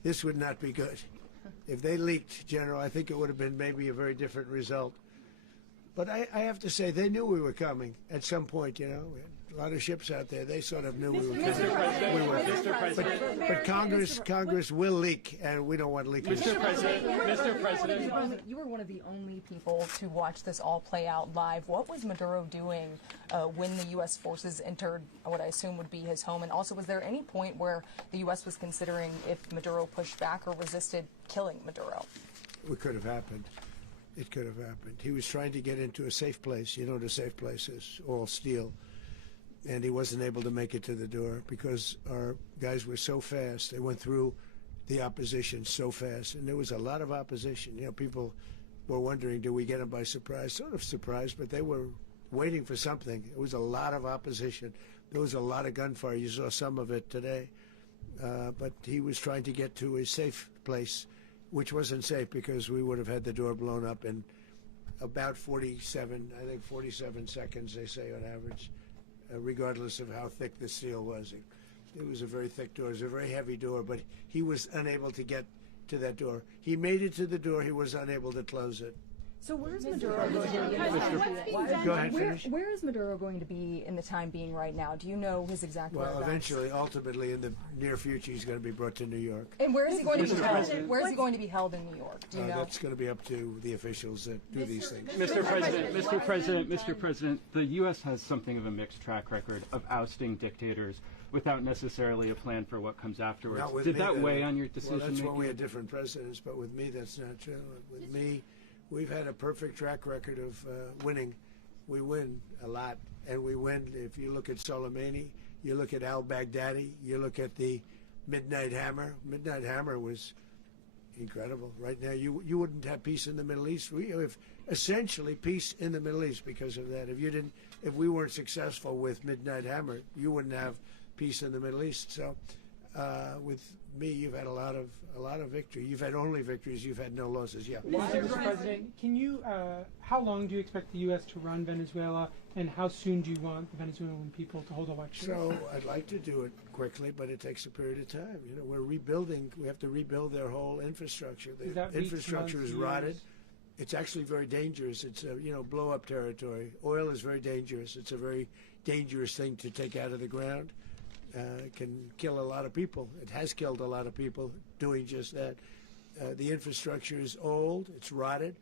This would not be good. If they leaked, General, I think it would have been maybe a very different result. But I have to say, they knew we were coming at some point, We had a lot of ships out there. They sort of knew we were coming. Mr. President. But Congress will leak, and we don't want leakage. Mr. President. You were one of the only people to watch this all play out live. What was Maduro doing when the U.S. forces entered what I assume would be his home? And also, was there any point where the U.S. was considering if Maduro pushed back or resisted killing Maduro? It could have happened. It could have happened. He was trying to get into a safe place. You know what a safe place is, all steel. And he wasn't able to make it to the door because our guys were so fast. They went through the opposition so fast. And there was a lot of opposition. People were wondering, do we get them by surprise? Sort of surprised, but they were waiting for something. It was a lot of opposition. There was a lot of gunfire. You saw some of it today. But he was trying to get to a safe place, which wasn't safe because we would have had the door blown up in about 47 seconds, they say on average, regardless of how thick the steel was. It was a very thick door. It was a very heavy door, but he was unable to get to that door. He made it to the door. He was unable to close it. So where's Maduro going to be? Go ahead, finish. Where is Maduro going to be in the time being right now? Do you know his exact Well, whereabouts? eventually, ultimately, in the near future, he's going to be brought to New York. And where is he going to be held? Where is he going to be held in New York? Do you know? That's going to be up to the officials that do these things. Mr. President, the U.S. has something of a mixed track record of ousting dictators without necessarily a plan for what comes afterwards. Not with Did me, that weigh on your decision Well, that's making? when we had different presidents, but with me, that's not true. With me, we've had a perfect track record of winning. We win a lot, and we win. If you look at Soleimani, you look at al-Baghdadi, you look at the Midnight Hammer. Midnight Hammer was incredible. Right now, you wouldn't have peace in the Middle East. We have essentially peace in the Middle East because of that. If we weren't successful with Midnight Hammer, you wouldn't have peace in the Middle East. So, with me, you've had a lot of victory. You've had only victories. You've had no losses. Yeah. Mr. President, can you? How long do you expect the U.S. to run Venezuela, and how soon do you want the Venezuelan people to hold elections? So I'd like to do it quickly, but it takes a period of time. You know, we're rebuilding. We have to rebuild their whole infrastructure. The infrastructure is rotted. It's actually very dangerous. It's blow-up territory. Oil is very dangerous. It's a very dangerous thing to take out of the ground. It can kill a lot of people. It has killed a lot of people doing just that. The infrastructure is old. It's rotted.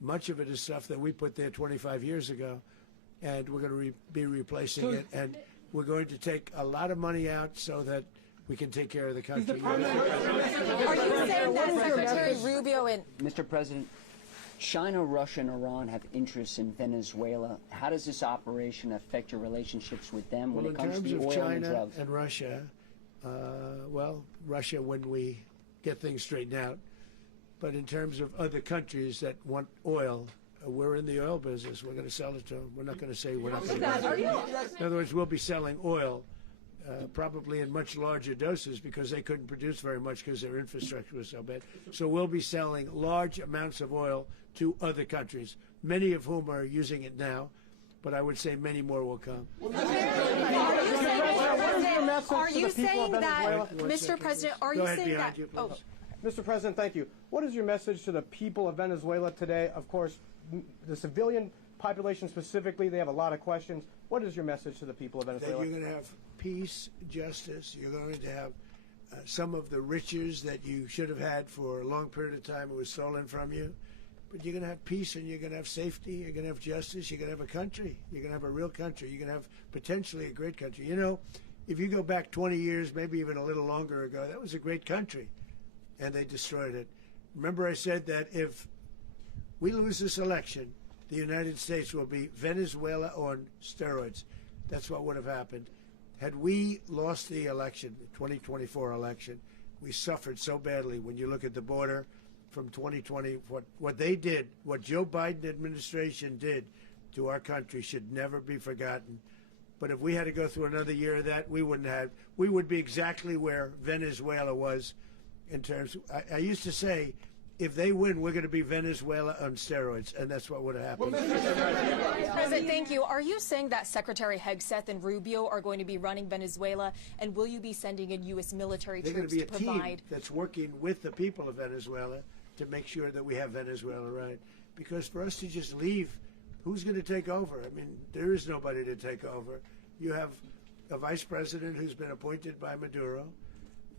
Much of it is stuff that we put there 25 years ago, and we're going to be replacing it. And we're going to take a lot of money out so that we can take care of the country. Are you saying that Secretary Rubio and Mr. President, China, Russia, and Iran have interests in Venezuela. How does this operation affect your relationships with them when it comes to the oil China and drugs? And Russia, Russia when we get things straightened out. But in terms of other countries that want oil, we're in the oil business. We're going to sell it to them. We're not going to say we're not going to. In other words, we'll be selling oil, probably in much larger doses because they couldn't produce very much because their infrastructure was so bad. So we'll be selling large amounts of oil to other countries, many of whom are using it now, but I would say many more will come. Are you saying that, Mr. President, are you saying that? Mr. President, thank you. What is your message to the people of Venezuela today? Of course, the civilian population specifically, they have a lot of questions. What is your message to the people of Venezuela? That you're going to have peace, justice. You're going to have some of the riches that you should have had for a long period of time. It was stolen from you. But you're going to have peace and you're going to have safety. You're going to have justice. You're going to have a country. You're going to have a real country. You're going to have potentially a great country. You know, if you go back 20 years, maybe even a little longer ago, that was a great country. And they destroyed it. Remember I said that if we lose this election, the United States will be Venezuela on steroids. That's what would have happened. Had we lost the election, the 2024 election, we suffered so badly when you look at the border from 2020. What they did, what Joe Biden administration did to our country should never be forgotten. But if we had to go through another year of that, we would be exactly where Venezuela was in terms. I used to say, if they win, we're going to be Venezuela on steroids, and that's what would have happened. President, thank you. Are you saying that Secretary Hegseth and Rubio are going to be running Venezuela, and will you be sending in U.S. military troops to provide? They're going to be a team that's working with the people of Venezuela to make sure that we have Venezuela right. Because for us to just leave, who's going to take over? I mean, there is nobody to take over. You have a vice president who's been appointed by Maduro.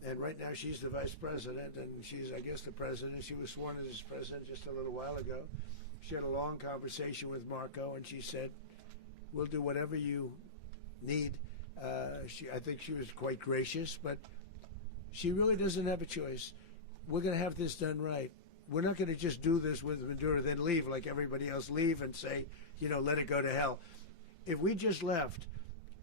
And right now she's the vice president, and she's, I guess, the president. She was sworn as president just a little while ago. She had a long conversation with Marco, and she said, we'll do whatever you need. I think she was quite gracious, but she really doesn't have a choice. We're going to have this done right. We're not going to just do this with Maduro, then leave like everybody else, leave and say, let it go to hell. If we just left,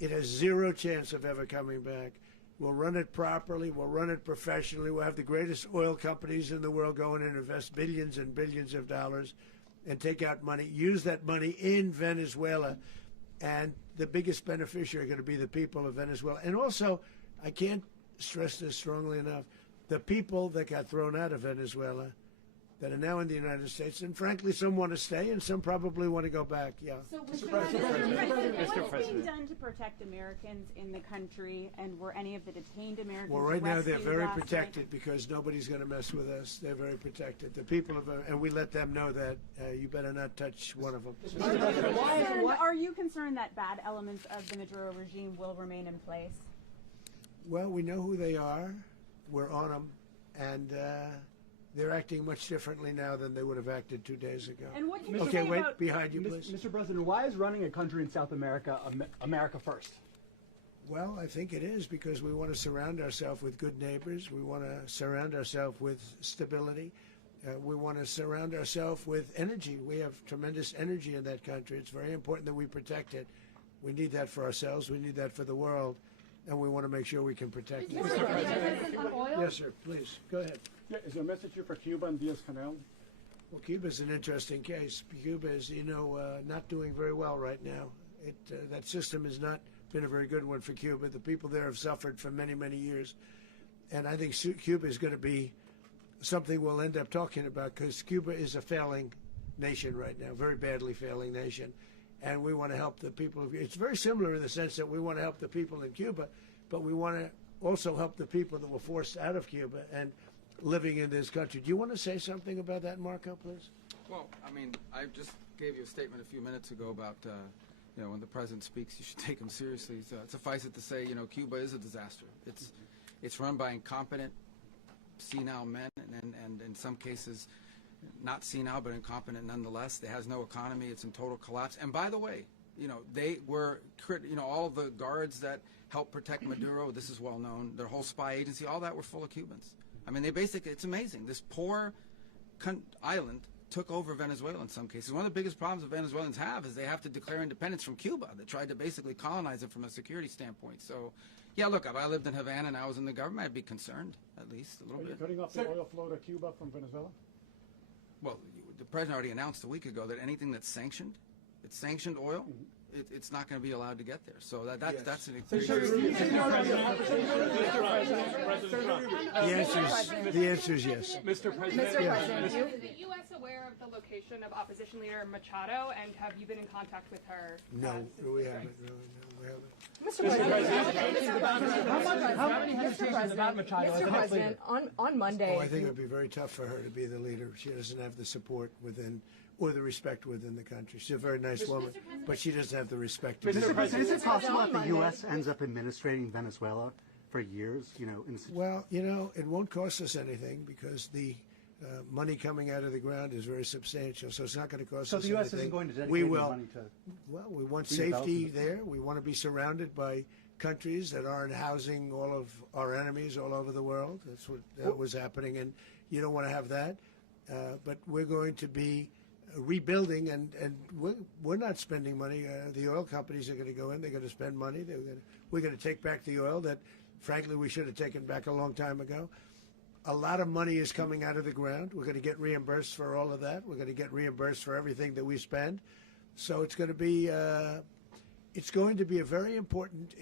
it has zero chance of ever coming back. We'll run it properly. We'll run it professionally. We'll have the greatest oil companies in the world go in and invest billions and billions of dollars and take out money, use that money in Venezuela. And the biggest beneficiary are going to be the people of Venezuela. And also, I can't stress this strongly enough, the people that got thrown out of Venezuela that are now in the United States, and frankly, some want to stay and some probably want to go back. Yeah. So, Mr. President, what's being done to protect Americans in the country, and were any of the detained Americans Well, right now they're very last protected night? because nobody's going to mess with us. They're very protected. The people of, and we let them know that you better not touch one of them. Are you concerned that bad elements of the Maduro regime will remain in place? Well, we know who they are. We're on them, and they're acting much differently now than they would have acted 2 days ago. And what can you okay, say wait, about behind you, please. Mr. President, why is running a country in South America America first? Well, I think it is because we want to surround ourselves with good neighbors. We want to surround ourselves with stability. We want to surround ourselves with energy. We have tremendous energy in that country. It's very important that we protect it. We need that for ourselves. We need that for the world. and we want to make sure we can protect it. Mr. President, on oil? Yes, sir. Please go ahead. Yeah, is there a message here for Cuba and Diaz-Canel? Well, Cuba's an interesting case. Cuba is, not doing very well right now. That system has not been a very good one for Cuba. The people there have suffered for many, many years. And I think Cuba is going to be something we'll end up talking about because Cuba is a failing nation right now, very badly failing nation. And we want to help the people of It's very similar in the sense that we want to help the people in Cuba, but we want to also help the people that were forced out of Cuba and living in this country. Do you want to say something about that, Marco, please? Well, I mean, I just gave you a statement a few minutes ago about, when the president speaks, you should take him seriously. So suffice it to say, Cuba is a disaster. It's run by incompetent, senile men, and in some cases, not senile, but incompetent nonetheless. It has no economy. It's in total collapse. And by the way, they were, all the guards that helped protect Maduro, this is well known, their whole spy agency, all that were full of Cubans. I mean, it's amazing. This poor island took over Venezuela in some cases. One of the biggest problems that Venezuelans have is they have to declare independence from Cuba. They tried to basically colonize it from a security standpoint. So, yeah, look, if I lived in Havana and I was in the government, I'd be concerned, at least a little bit. Are you cutting off the oil flow to Cuba from Venezuela? Well, the president already announced a week ago that anything that's sanctioned, it's sanctioned oil, it's not going to be allowed to get there. So that's an The answer is yes. Mr. President, Yes. is the U.S. aware of the location of opposition leader Machado, and have you been in contact with her? No, we haven't. No, we haven't. Mr. President, on Monday. Oh, I think it would be very tough for her to be the leader. She doesn't have the support within or the respect within the country. She's a very nice woman, but she doesn't have the respect. Mr. President, is it possible that the U.S. ends up administrating Venezuela for years? Well, it won't cost us anything because the money coming out of the ground is very substantial, so it's not going to cost us anything. So the U.S. isn't going to dedicate we will. money to... Well, we want safety there. We want to be surrounded by countries that aren't housing all of our enemies all over the world. That's what was happening, and you don't want to have that. But we're going to be rebuilding, and we're not spending money. The oil companies are going to go in. They're going to spend money. We're going to take back the oil that, frankly, we should have taken back a long time ago. A lot of money is coming out of the ground. We're going to get reimbursed for all of that. We're going to get reimbursed for everything that we spend. So it's going to be a very important.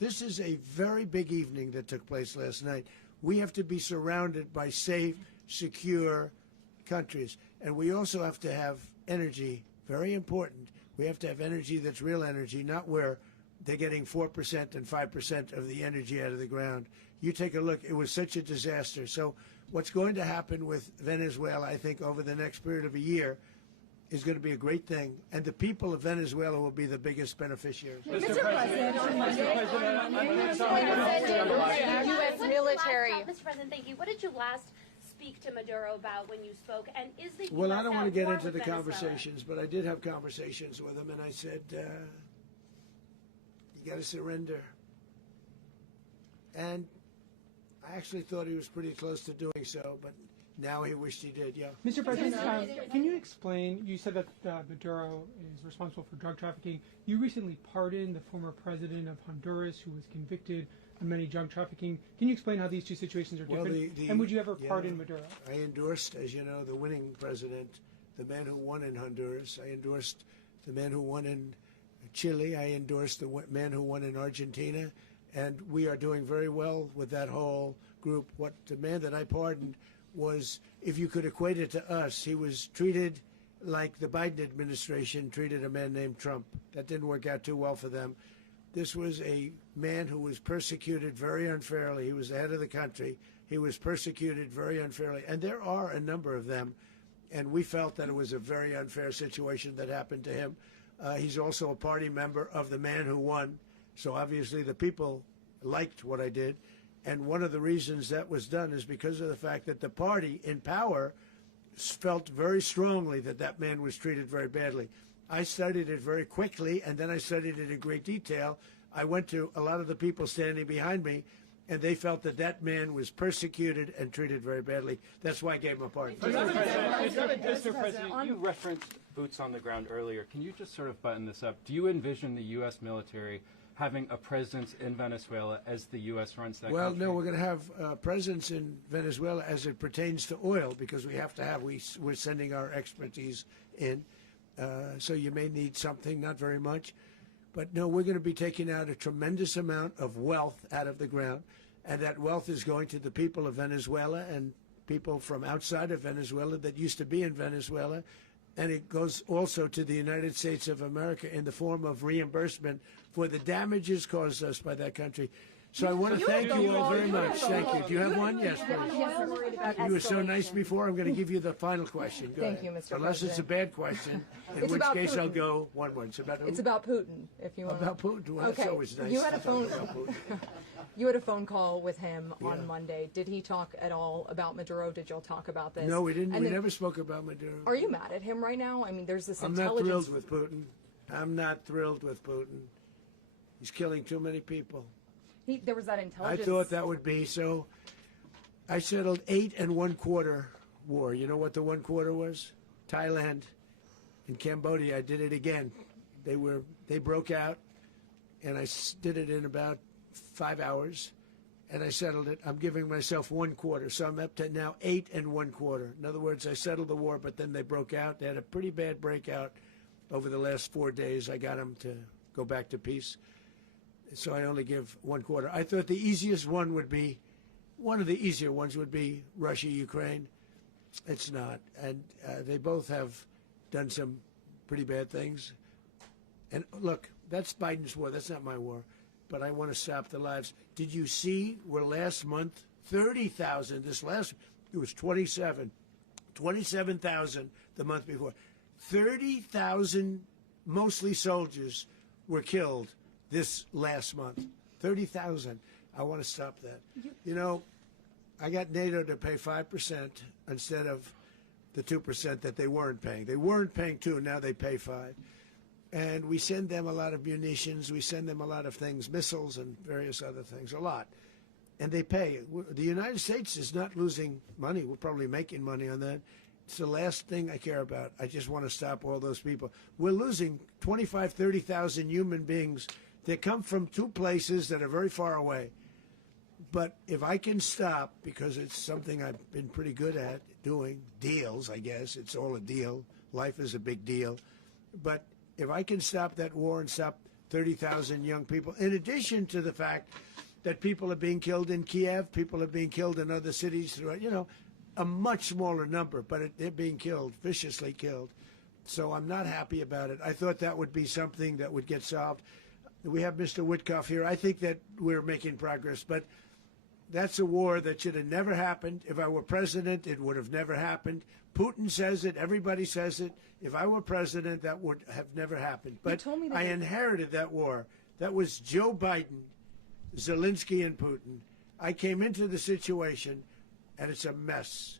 This is a very big evening that took place last night. We have to be surrounded by safe, secure countries, and we also have to have energy. Very important. We have to have energy that's real energy, not where they're getting 4% and 5% of the energy out of the ground. You take a look. It was such a disaster. So what's going to happen with Venezuela, I think, over the next period of a year is going to be a great thing, and the people of Venezuela will be the biggest beneficiaries. Mr. President, on Monday, U.S. military. Mr. President, thank you. What did you last speak to Maduro about when you spoke? And is the Well, U.S. I don't want to get into the Venezuela? conversations, but I did have conversations with him, and I said, you got to surrender. And I actually thought he was pretty close to doing so, but now he wished he did, yeah. Mr. President, can you explain, you said that Maduro is responsible for drug trafficking. You recently pardoned the former president of Honduras who was convicted of many drug trafficking. Can you explain how these two situations are different? And would you ever pardon Maduro? I endorsed, as you know, the winning president, the man who won in Honduras. I endorsed the man who won in Chile. I endorsed the man who won in Argentina. And we are doing very well with that whole group. What the man that I pardoned was, if you could equate it to us, he was treated like the Biden administration treated a man named Trump. That didn't work out too well for them. This was a man who was persecuted very unfairly. He was the head of the country. He was persecuted very unfairly. And there are a number of them. And we felt that it was a very unfair situation that happened to him. He's also a party member of the man who won. So obviously the people liked what I did. And one of the reasons that was done is because of the fact that the party in power felt very strongly that that man was treated very badly. I studied it very quickly, and then I studied it in great detail. I went to a lot of the people standing behind me, and they felt that that man was persecuted and treated very badly. That's why I gave him a pardon. Mr. President, you referenced boots on the ground earlier. Can you just sort of button this up? Do you envision the U.S. military having a presence in Venezuela as the U.S. runs that Well, country? no, we're going to have a presence in Venezuela as it pertains to oil, because we have to have, we're sending our expertise in. So you may need something, not very much. But no, we're going to be taking out a tremendous amount of wealth out of the ground. And that wealth is going to the people of Venezuela and people from outside of Venezuela that used to be in Venezuela. And it goes also to the United States of America in the form of reimbursement for the damages caused us by that country. So I want to thank you all very much. Thank you. Do you have one? Yes, please. You were so nice before. I'm going to give you the final question. Go Thank ahead. you, Mr. Unless it's a President. bad question, in It's which about case I'll Putin. go 1-1. It's about who? It's about Putin, if you want. About Putin. Well, Okay. that's always nice. You had a to talk phone. about Putin. You had a phone call with him Yeah. on Monday. Did he talk at all about Maduro? Did y'all talk about this? No, we didn't. And We then- never spoke about Maduro. Are you mad at him right now? I mean, there's this I'm not intelligence. thrilled with Putin. I'm not thrilled with Putin. He's killing too many people. There was that I intelligence. thought that would be so. I settled 8 1/4 war. You know what the 1/4 was? Thailand and Cambodia. I did it again. They broke out, and I did it in about 5 hours, and I settled it. I'm giving myself 1/4, so I'm up to now 8 1/4. In other words, I settled the war, but then they broke out. They had a pretty bad breakout over the last 4 days. I got them to go back to peace. So I only give 1/4. I thought the easiest one would be, one of the easier ones would be Russia, Ukraine. It's not. And they both have done some pretty bad things. And look, that's Biden's war. That's not my war. But I want to stop the lives. Did you see where last month, 30,000, it was 27,000 the month before. 30,000, mostly soldiers, were killed this last month. 30,000. I want to stop that. You know, I got NATO to pay 5% instead of the 2% that they weren't paying. They weren't paying 2, now they pay 5. And we send them a lot of munitions, we send them a lot of things, missiles and various other things, a lot. And they pay. The United States is not losing money. We're probably making money on that. It's the last thing I care about. I just want to stop all those people. We're losing 25,000, 30,000 human beings that come from 2 places that are very far away. But if I can stop, because it's something I've been pretty good at doing, deals, I guess. It's all a deal. Life is a big deal. But if I can stop that war and stop 30,000 young people, in addition to the fact that people are being killed in Kiev, people are being killed in other cities, you know, a much smaller number, but they're being killed, viciously killed. So I'm not happy about it. I thought that would be something that would get solved. We have Mr. Witkoff here. I think that we're making progress, but that's a war that should have never happened. If I were president, it would have never happened. Putin says it. Everybody says it. If I were president, that would have never happened. But I inherited that war. That was Joe Biden, Zelensky, and Putin. I came into the situation, and it's a mess.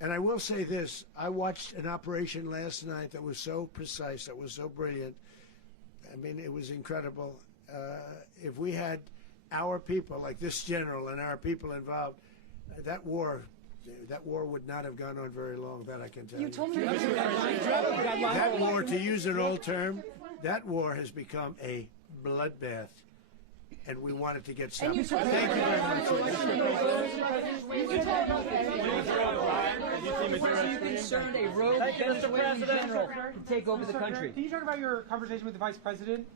And I will say this. I watched an operation last night that was so precise, that was so brilliant. I mean, it was incredible. If we had our people, like this general and our people involved, that war would not have gone on very long, that I can tell you. You told me That war, to use an old term, that war has become a bloodbath. And we want it to get stopped. Thank you very much. Are you concerned a rogue Venezuelan general to take over the country? Can you talk about your conversation with the Vice President?